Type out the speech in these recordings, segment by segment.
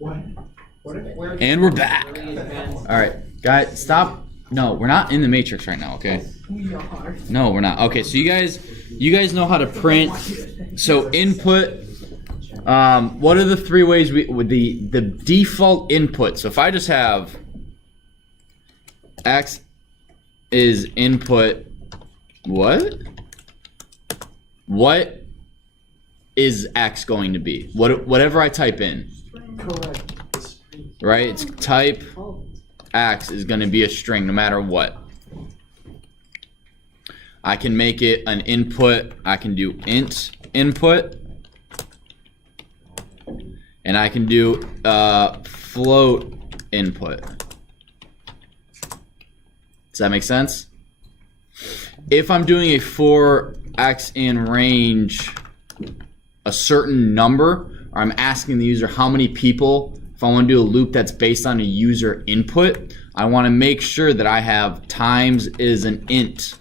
And we're back. All right, guys, stop. No, we're not in the matrix right now, okay? No, we're not. Okay, so you guys know how to print. So input. What are the three ways with the default input? So if I just have X is input, what is X going to be? Whatever I type in. Correct. Right? It's type X is going to be a string no matter what. I can make it an input. I can do int input. And I can do float input. Does that make sense? If I'm doing a for X in range a certain number, or I'm asking the user how many people, if I want to do a loop that's based on a user input, I want to make sure that I have times is an int.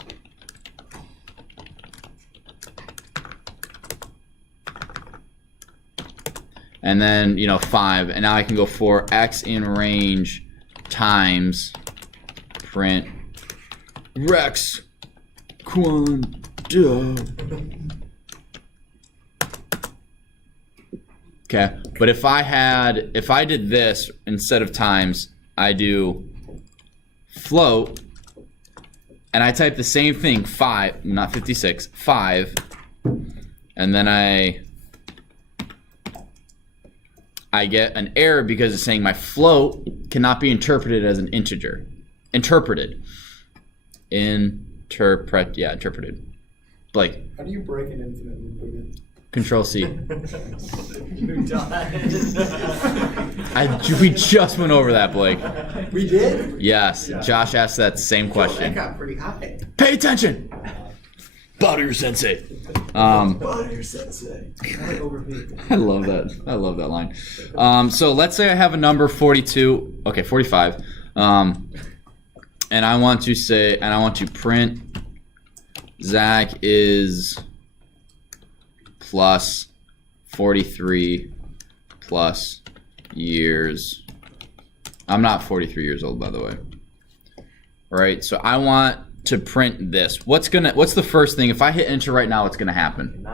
And then, 5. And now I can go for X in range times print Rex Quanta. Okay, but if I did this instead of times, I do float, and I type the same thing, 5, not 56, 5, and then I get an error because it's saying my float cannot be interpreted as an integer. Interpreted. Interpreted. Blake. How do you break an infinite loop again? Control C. You died. We just went over that, Blake. We did? Yes, Josh asked that same That question. got pretty high. Pay attention! Bow to your sensei. Butter sensei. I love that. I love that line. So let's say I have a number 42. Okay, 45. And I want to print Zach is plus 43 plus years. I'm not 43 years old, by the way. All right, so I want to print this. What's the first thing? If I hit enter right now, what's gonna happen?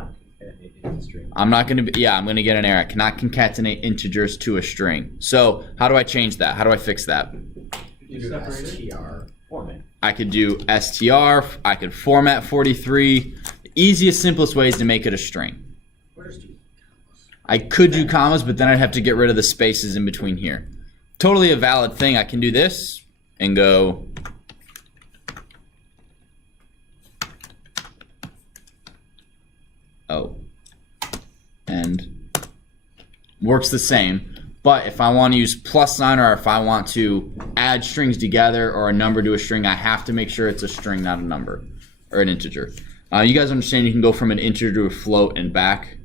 I'm gonna get an error. I cannot concatenate integers to a string. So how do I change that? How do I fix that? You do str format. I could do str. I could format 43. The easiest, simplest way is to make it a string. I could do commas, but then I'd have to get rid of the spaces in between here. Totally a valid thing. I can do this and go and works the same. But if I want to use plus sign, or if I want to add strings together or a number to a string, I have to make sure it's a string, not a number or an integer. You guys understand you can go from an integer to a float and back.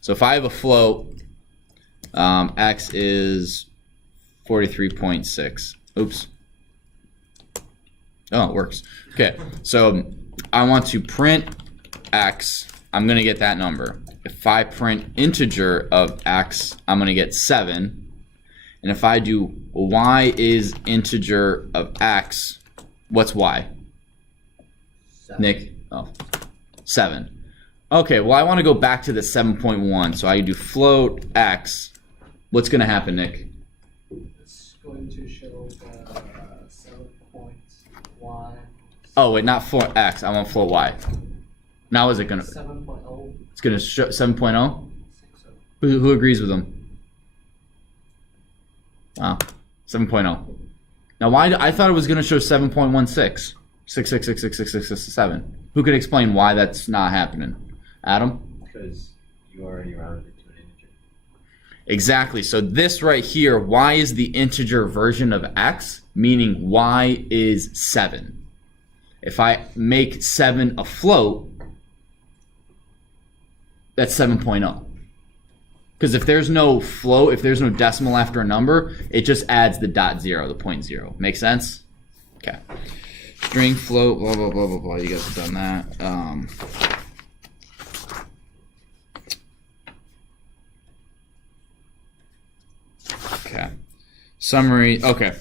So if I have a float, x is 43.6. Oops. Oh, it works. Okay, so I want to print x. I'm going to get that number. If I print integer of x, I'm going to get 7. And if I do y is integer of x, what's y? 7. Nick? Oh, 7. Okay, well, I want to go back to the 7.1. So I do float x. What's going to happen, Nick? It's going to show 7 points y. Oh, wait, not float x. I want float y. Now is it going to... 7.0. It's going to show 7.0? Who agrees with them? Wow. 7.0. Now, why? I thought it was going to show 7.16. 6666667. Who could explain why that's not happening? Adam? Because you already rounded it to an integer. Exactly. So this right here, y is the integer version of x, meaning y is 7. If I make 7 a float, that's 7.0. Because if there's no float, if there's no decimal after a number, it just adds the .0, the 0.0. Make sense? Okay. String float, blah, blah, blah, blah, blah. You guys have done that. Okay. Summary. Okay.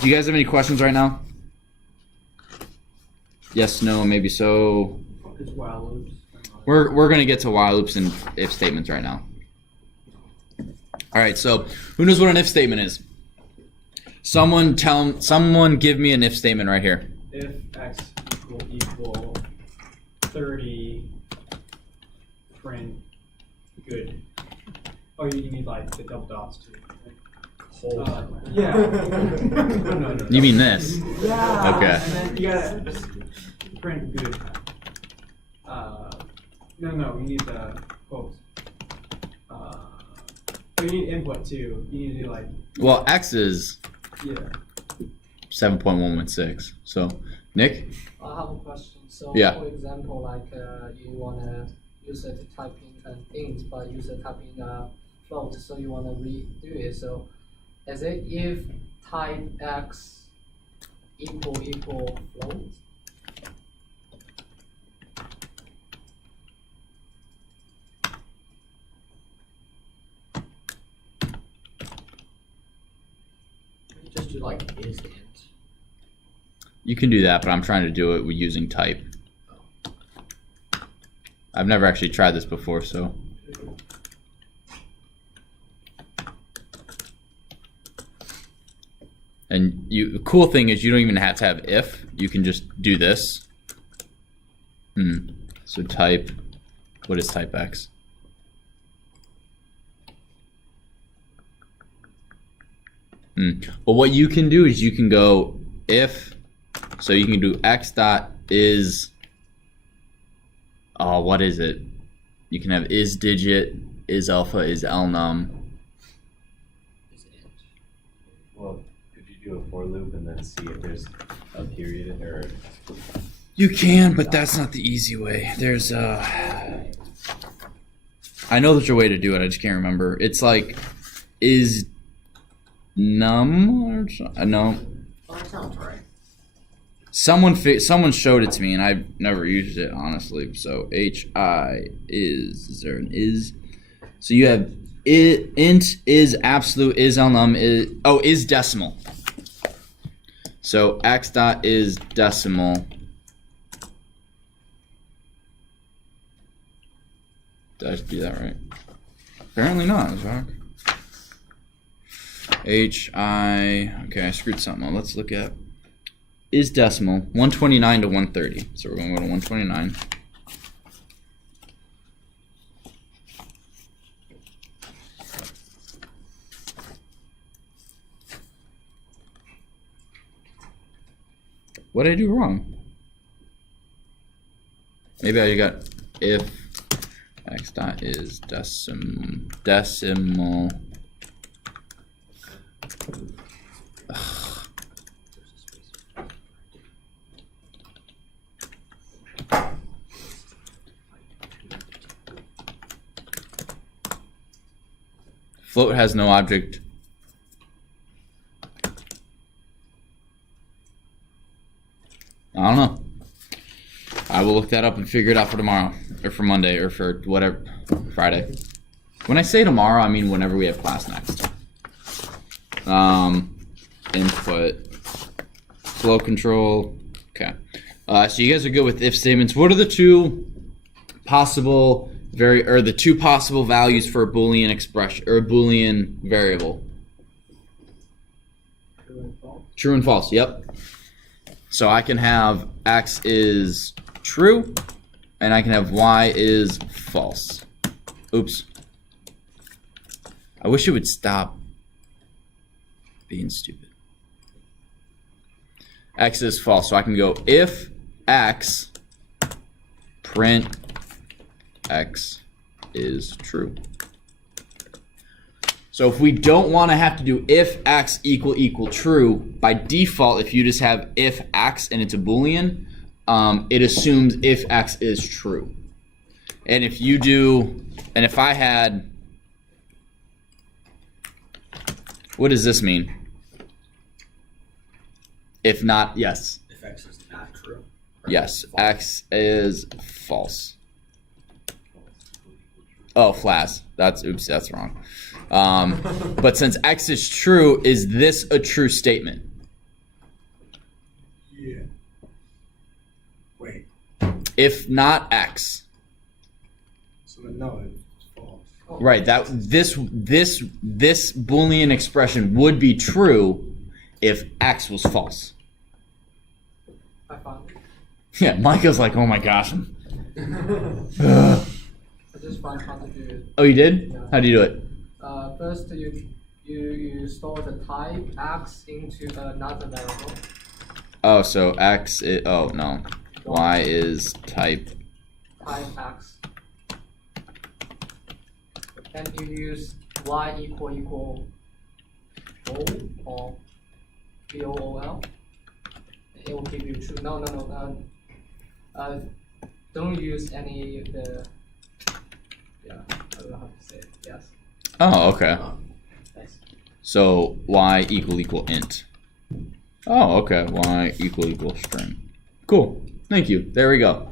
Do you guys have any questions right now? Yes, no, maybe so. Is while loops. We're gonna get to while loops and if statements right now. All right. So who knows what an if statement is? Someone give me an if statement right here. If x equal 30, print good. Oh, you need like the double dots too. Yeah. No. You mean this? Yeah. Okay. And then you gotta just print good. No, we need the quotes. You need input too. You need to do like, Well, X is yeah. 7.116. So, Nick? I have a question. So, Yeah. for example, like you wanna use it to type in an int, but user type in a float, so you wanna redo it. So, is it if type x equal float? Just do like is int. You can do that, but I'm trying to do it with using type. I've never actually tried this before, so. And the cool thing is you don't even have to have if. You can just do this. So type, what is type X? But what you can do is you can go if, so you can do X dot is, what is it? You can have is digit, is alpha, is lnum. Is int. Well, could you do a for loop and then see if there's a period or? You can, but that's not the easy way. There's I know there's a way to do it, I just can't remember. It's like is num or something? No. Oh, that sounds right. Someone showed it to me and I've never used it honestly. So hi is there an is? So you have int is absolute is lnum is decimal. So x dot is decimal. Did I do that right? Apparently not, Zach. Okay, I screwed something up. Let's look at is decimal 129 to 130. So we're going to go to 129. What did I do wrong? Maybe I got if x dot is decimal. Float has no object. I don't know. I will look that up and figure it out for tomorrow, or for Monday, or for whatever, Friday. When I say tomorrow, I mean whenever we have class next. Input, flow control. Okay. So you guys are good with if statements. What are the two possible the two possible values for a Boolean expression or a Boolean variable? True and false. True and false. Yep. So I can have x is true, and I can have y is false. Oops. I wish it would stop being stupid. X is false, so I can go if x print x is true. So if we don't want to have to do if x equal true, by default, if you just have if x and it's a Boolean, it assumes if x is true. And if you do, and if I had, what does this mean? If not, yes. If x is not true. Yes, x is false. Oh, flash. That's wrong. But since x is true, is this a true statement? Yeah. Wait. If not x, So then no, it's false. right? That this Boolean expression would be true if x was false. I found it. Yeah, Micah's like, oh my gosh. I just found how to do it. Oh, you did? Yeah. How do you do it? First, you store the type x into another variable. Oh, so x is, oh no, y is type. Type x. And you use y equal o or bool. It will give you true. No. Don't use any of the. Yeah, I don't know how to say it. Yes. Oh, okay. Nice. So y equal int. Oh, okay. Y equal string. Cool. Thank you. There we go.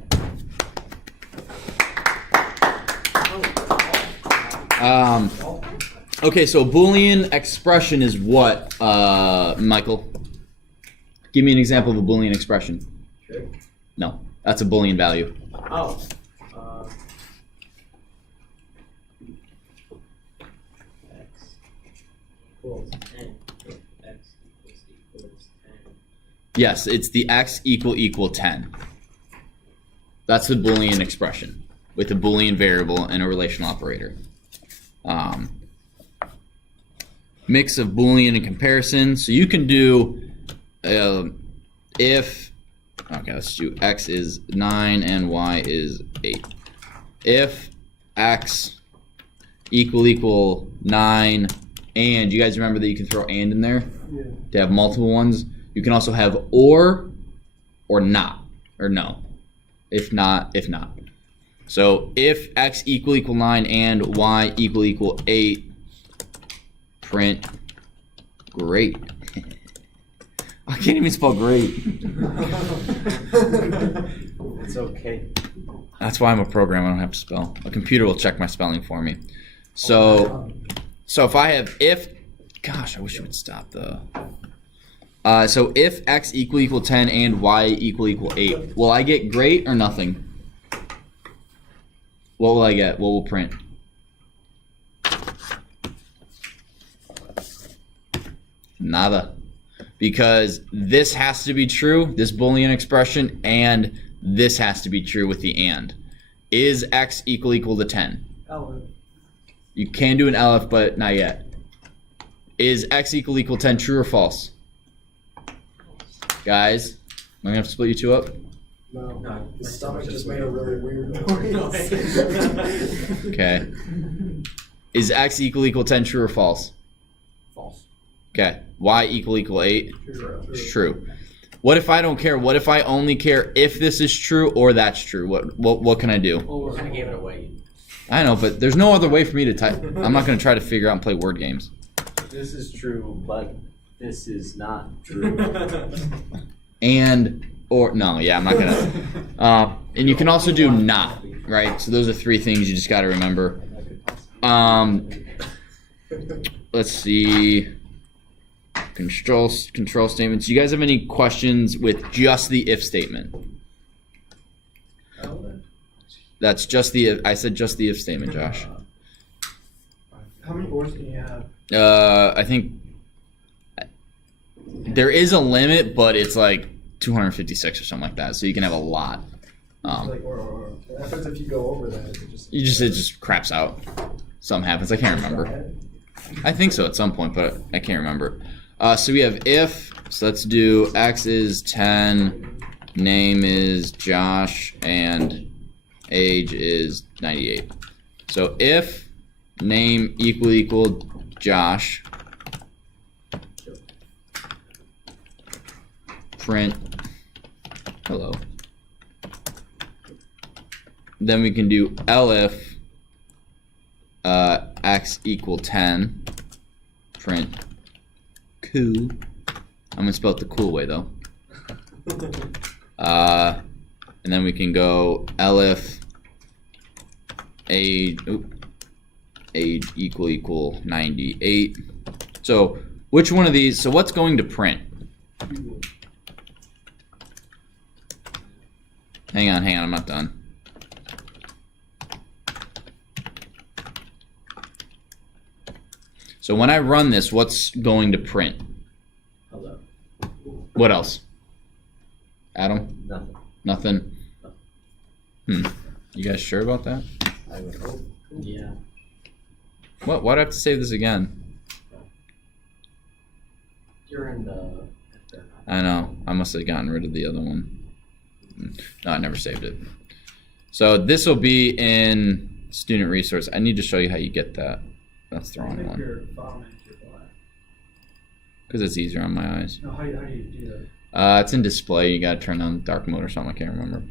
Okay, so Boolean expression is what, Michael? Give me an example of a Boolean expression. Sure. No, that's a Boolean value. Oh. X equals 10. X equals 10. Yes, it's the x equal 10. That's the Boolean expression with a Boolean variable and a relational operator. Mix of Boolean and comparison. So you can do if, okay, let's do x is 9 and y is 8. If x equal 9 and, you guys remember that you can throw and in there Yeah. to have multiple ones. You can also have or not, or no. If not. So if x equal 9 and y equal 8, print great. I can't even spell great. It's okay. That's why I'm a programmer. I don't have to spell. A computer will check my spelling for me. So if I have gosh, I wish it would stop the. So if x equal 10 and y equal 8, will I get great or nothing? What will I get? What will print? Nada. Because this has to be true, this Boolean expression, and this has to be true with the and. Is x equal to 10? Oh, You can do an elif, but not yet. Is x equal 10 true or false? Guys, am I gonna have to split you two up? No. His stomach just made a really weird noise. Okay. Is x equal 10 true or false? false. Okay. Y equal 8? True. It's true. What if I don't care? What if I only care if this is true or that's true? What can I do? Over. Kind of gave it away. I know, but there's no other way for me to type. I'm not gonna try to figure out and play word games. This is true, but this is not true. And or no, yeah, I'm not gonna. And you can also do not, right? So those are three things you just got to remember. Let's see. Control statements. You guys have any questions with just the if statement? That's just the. I said just the if statement, Josh. How many ors can you have? I think there is a limit, but it's like 256 or something like that. So you can have a lot. Like, or. What happens if you go over that? It just craps out. Something happens. I can't remember. I think so at some point, but I can't remember. So we have if. So let's do x is 10, name is Josh, and age is 98. So if name equal Josh, print hello. Then we can do elif x equal 10, print cool. I'm gonna spell it the cool way though. And then we can go elif age. age equal 98. So which one of these, so what's going to print? Hang on, I'm not done. So when I run this, what's going to print? Hello. What else? Adam? Nothing. Nothing? You guys sure about that? I would hope. Yeah. What? Why'd I have to save this again? You're in the. I know. I must have gotten rid of the other one. No, I never saved it. So this will be in student resource. I need to show you how you get that. That's the wrong Make one. your file manager black. Because it's easier on my eyes. No, how do you do that? It's in display. You gotta turn on dark mode or something. I can't remember.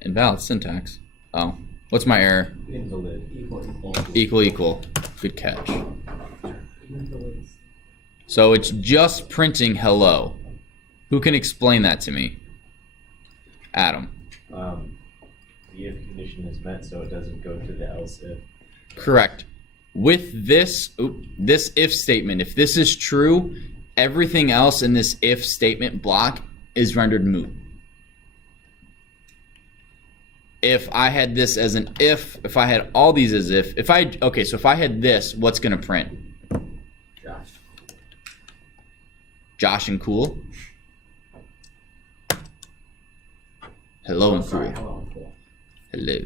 Invalid syntax. Oh. What's my error? Invalid. Equal. Good catch. So it's just printing hello. Who can explain that to me? Adam. The if condition is met, so it doesn't go to the else if. Correct. With this if statement, if this is true, everything else in this if statement block is rendered moot. If I had this as an if I had all these as if I had this, what's gonna print? Josh and cool. Hello and cool. Hello.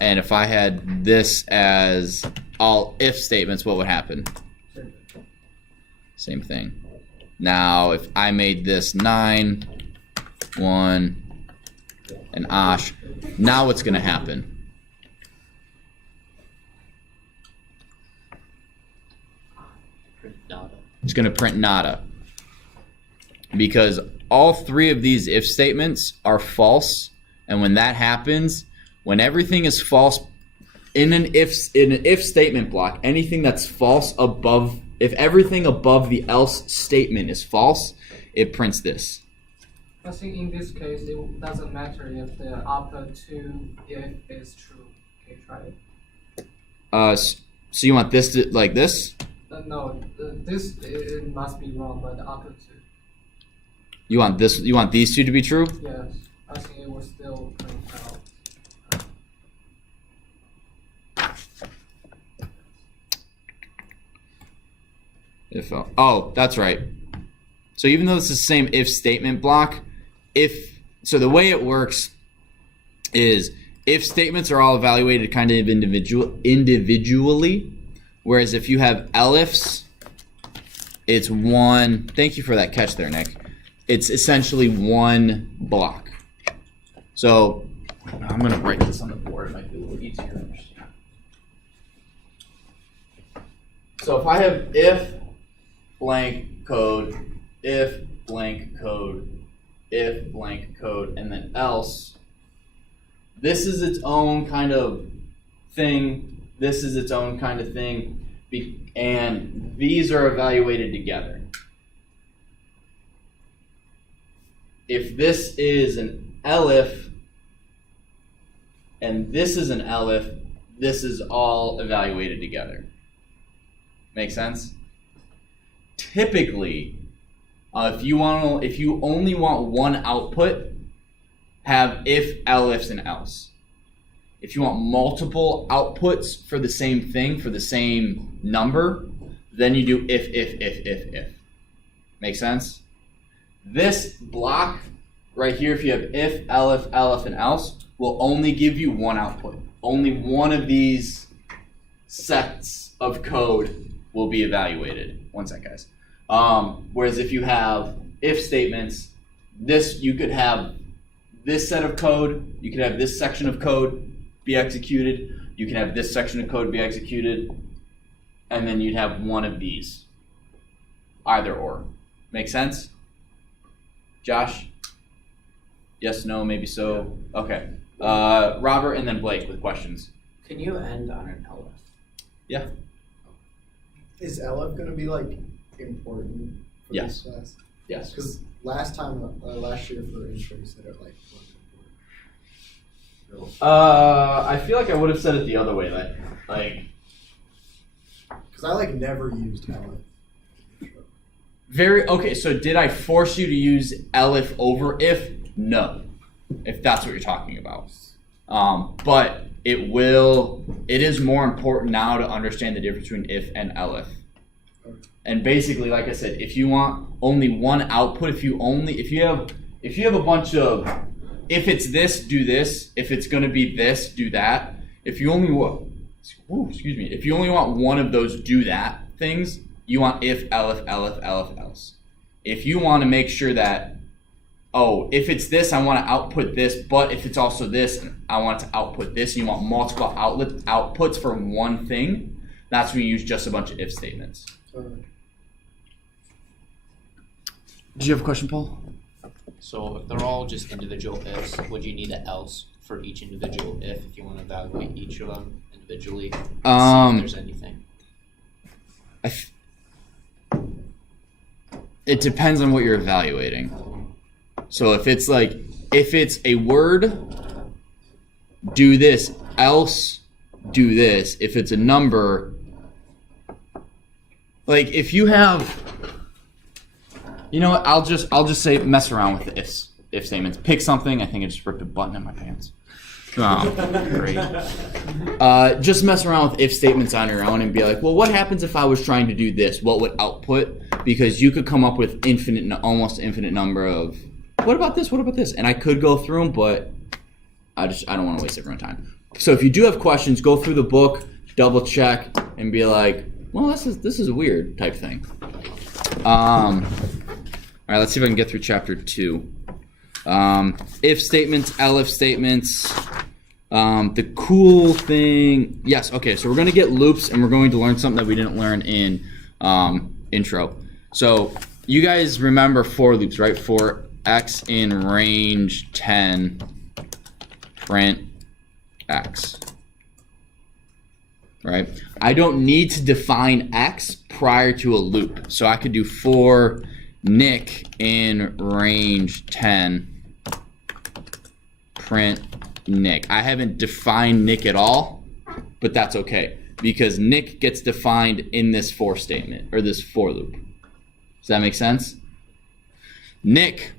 And if I had this as all if statements, what would happen? Same thing. Now, if I made this 9, 1, and Osh, now what's going to happen? It's going to print nada. Because all three of these if statements are false, and when that happens, when everything is false in an if statement block, anything that's false above, if everything above the else statement is false, it prints this. I think in this case, it doesn't matter if the upper two if is true. Okay, try it. So you want this to, like this? No, this it must be wrong, but the upper two. You want this? You want these two to be true? Yes, I think it will still print out. If that's right. So even though it's the same if statement block, so the way it works is if statements are all evaluated kind of individually, whereas if you have elifs, it's one. Thank you for that catch there, Nick. It's essentially one block. So I'm gonna write this on the board. It might be a little easier to understand. So if I have if blank code, if blank code, if blank code, and then else, this is its own kind of thing, this is its own kind of thing, and these are evaluated together. If this is an elif, and this is an elif, this is all evaluated together. Make sense? Typically, if you only want one output, have if, elifs, and else. If you want multiple outputs for the same thing, for the same number, then you do if. Make sense? This block right here, if you have if, elif, and else, will only give you one output. Only one of these sets of code will be evaluated. One sec, guys. Whereas if you have if statements, you could have this set of code, you could have this section of code be executed, you can have this section of code be executed, and then you'd have one of these. Either or. Make sense? Josh? Yes, no, maybe so? Okay. Robert and then Blake with questions. Can you end on an elif? Yeah. Is elif gonna be like important for Yes. this class? Yes. Because last year for intro you said it like wasn't important. I feel like I would have said it the other way. Like Because I like never used Aleph. very okay. So did I force you to use elif over if? No, if that's what you're talking about. But it is more important now to understand the difference between if and elif. And basically, like I said, if you want only one output, if you have a bunch of, if it's this, do this. If it's going to be this, do that. If you only want, if you only want one of those do that things, you want if, elif, else. If you want to make sure that, oh, if it's this, I want to output this, but if it's also this, I want it to output this, and you want multiple outputs for one thing, that's when you use just a bunch of if statements. Did you have a question, Paul? So if they're all just individual ifs, would you need an else for each individual if you want to evaluate each of them individually? See if there's anything. It depends on what you're evaluating. So if it's a word, do this, else do this. If it's a number, like if you have, you know what, I'll just say mess around with the if statements. Pick something. I think I just ripped a button in my pants. Great. Just mess around with if statements on your own and be like, well, what happens if I was trying to do this? What would output? Because you could come up with almost infinite number of, what about this? What about this? And I could go through them, but I don't want to waste everyone's time. So if you do have questions, go through the book, double check, and be like, well, this is a weird type thing. All right, let's see if I can get through chapter 2. If statements, elif statements. The cool thing, yes, okay, so we're going to get loops, and we're going to learn something that we didn't learn in intro. So you guys remember for loops, right? For x in range 10, print x. Right? I don't need to define x prior to a loop. So I could do for Nick in range 10, print Nick. I haven't defined Nick at all, but that's okay because Nick gets defined in this for statement or this for loop. Does that make sense? Nick.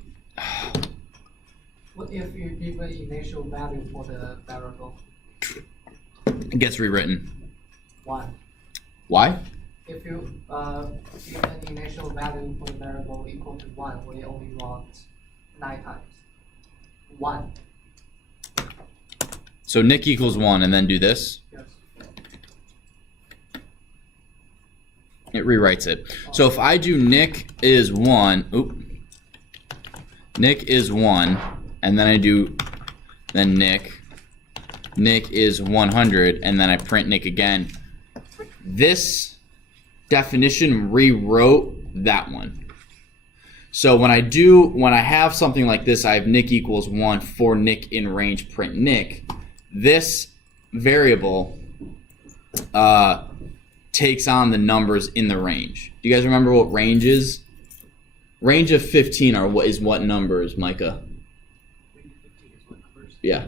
What if you give an initial value for the variable? It gets rewritten. 1. Why? If you give an initial value for the variable equal to 1, we only want 9 times. 1. So Nick equals 1 and then do this. Yes. It rewrites it. So if I do Nick is 1, Nick is 1, and then I do Nick is 100, and then I print Nick again. This definition rewrote that one. So when I have something like this, I have Nick equals 1 for Nick in range print Nick. This variable takes on the numbers in the range. Do you guys remember what range is? Range of 15 is what numbers, Micah? Yeah.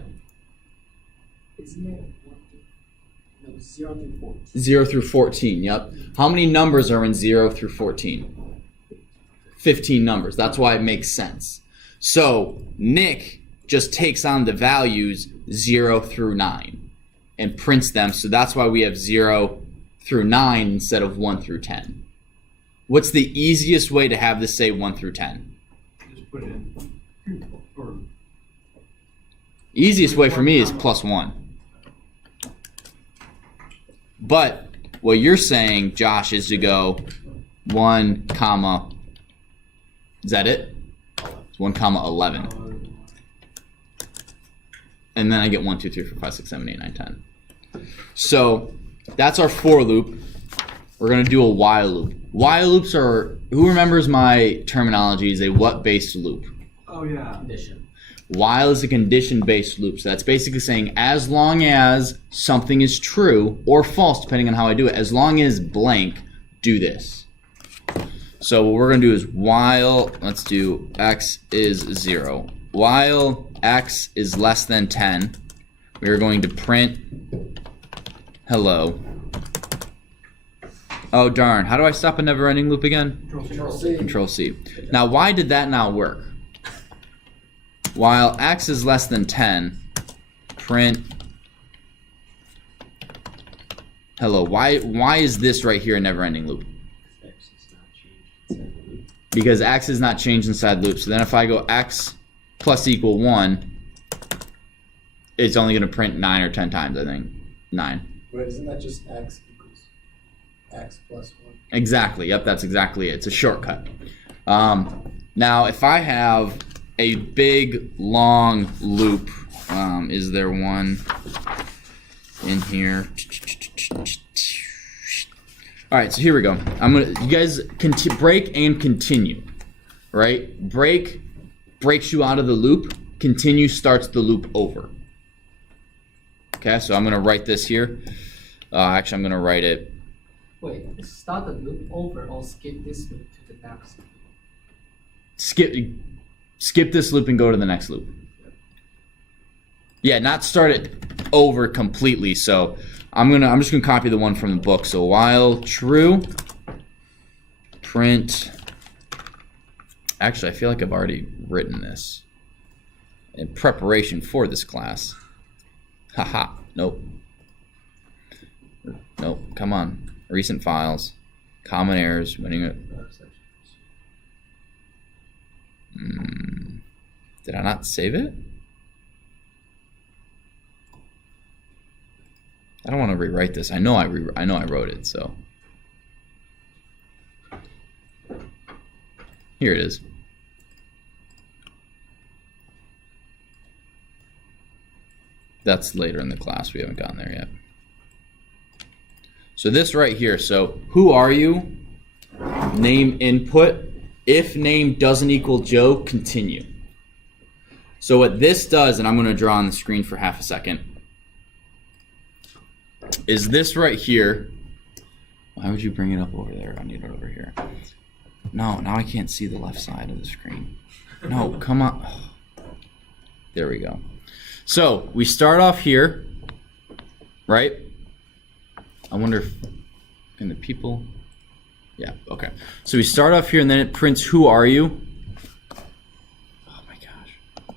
Isn't it 0 through 14? 0 through 14, yep. How many numbers are in 0 through 14? 15 numbers. That's why it makes sense. So Nick just takes on the values 0 through 9 and prints them. So that's why we have 0 through 9 instead of 1 through 10. What's the easiest way to have this say 1 through 10? Just put it in. Or Easiest way for me is plus 1. But what you're saying, Josh, is to go 1, comma, is that it? It's 1, comma 11. And then I get 1, 2, 3, 4, 5, 6, 7, 8, 9, 10. So that's our for loop. We're going to do a while loop. While loops are, who remembers my terminology, is a what-based loop? oh yeah. Condition. While is a condition-based loop. So that's basically saying as long as something is true or false, depending on how I do it, as long as blank, do this. So what we're going to do is while, let's do x is 0. While x is less than 10, we are going to print hello. Oh darn, how do I stop a never-ending loop again? Control C. Control C. Now why did that not work? While x is less than 10, print hello. Why is this right here a never-ending loop? X is not changed inside the loop. Because x is not changed inside loop. So then if I go x plus equal 1, it's only going to print 9 or 10 times, I think. 9. Wait, isn't that just x equals x plus 1? Exactly. Yep, that's exactly it. It's a shortcut. Now, if I have a big, long loop, is there one in here? All right, so here we go. You guys break and continue, right? Break breaks you out of the loop. Continue starts the loop over. Okay, so I'm gonna write this here. Actually, I'm gonna write it. Wait, start the loop over or skip this loop to the next. Skip this loop and go to the next loop. Yeah, not start it over completely. So I'm just gonna copy the one from the book. So while true, print. Actually, I feel like I've already written this in preparation for this class. Haha. Nope. Nope. Come on. Recent files. Common errors. Winning it. Did I not save it? I don't want to rewrite this. I know I wrote it, so. Here it is. That's later in the class. We haven't gotten there yet. So this right here. So who are you? Name input. If name doesn't equal Joe, continue. So what this does, and I'm going to draw on the screen for half a second, is this right here. Why would you bring it up over there? I need it over here. No, now I can't see the left side of the screen. No, come on. There we go. So we start off here, right? I wonder if, can the people, yeah, okay. So we start off here and then it prints who are you? Oh my gosh.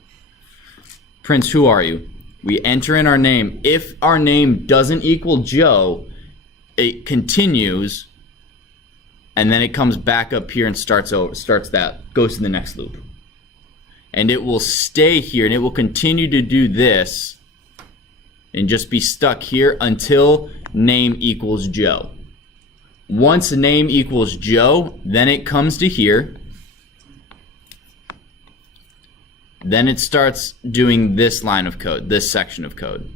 Prints who are you? We enter in our name. If our name doesn't equal Joe, it continues, and then it comes back up here and starts that, goes to the next loop. And it will stay here, and it will continue to do this and just be stuck here until name equals Joe. Once name equals Joe, then it comes to here. Then it starts doing this line of code, this section of code.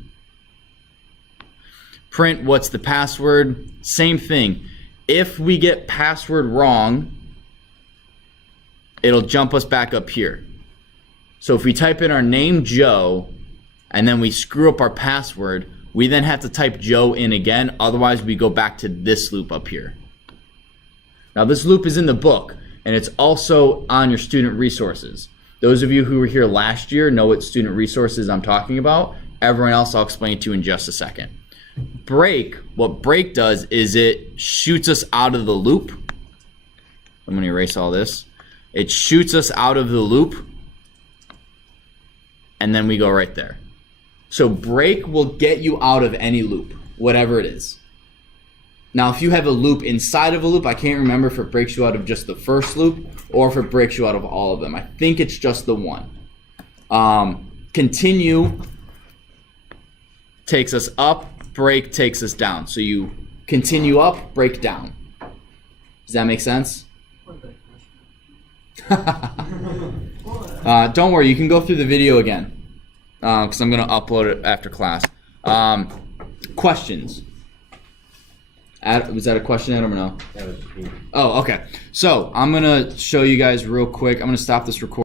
Print what's the password? Same thing. If we get password wrong, it'll jump us back up here. So if we type in our name Joe and then we screw up our password, we then have to type Joe in again, otherwise we go back to this loop up here. Now this loop is in the book and it's also on your student resources. Those of you who were here last year know what student resources I'm talking about. Everyone else I'll explain to you in just a second. Break, what break does is it shoots us out of the loop. I'm going to erase all this. It shoots us out of the loop and then we go right there. So break will get you out of any loop, whatever it is. Now if you have a loop inside of a loop, I can't remember if it breaks you out of just the first loop or if it breaks you out of all of them. I think it's just the one. Continue takes us up, break takes us down. So you continue up, break down. Does that make sense? Don't worry, you can go through the video again because I'm going to upload it after class. Questions? Was that a question, Adam, or no? That was me. Oh, okay. So I'm going to show you guys real quick. I'm going to stop this recording.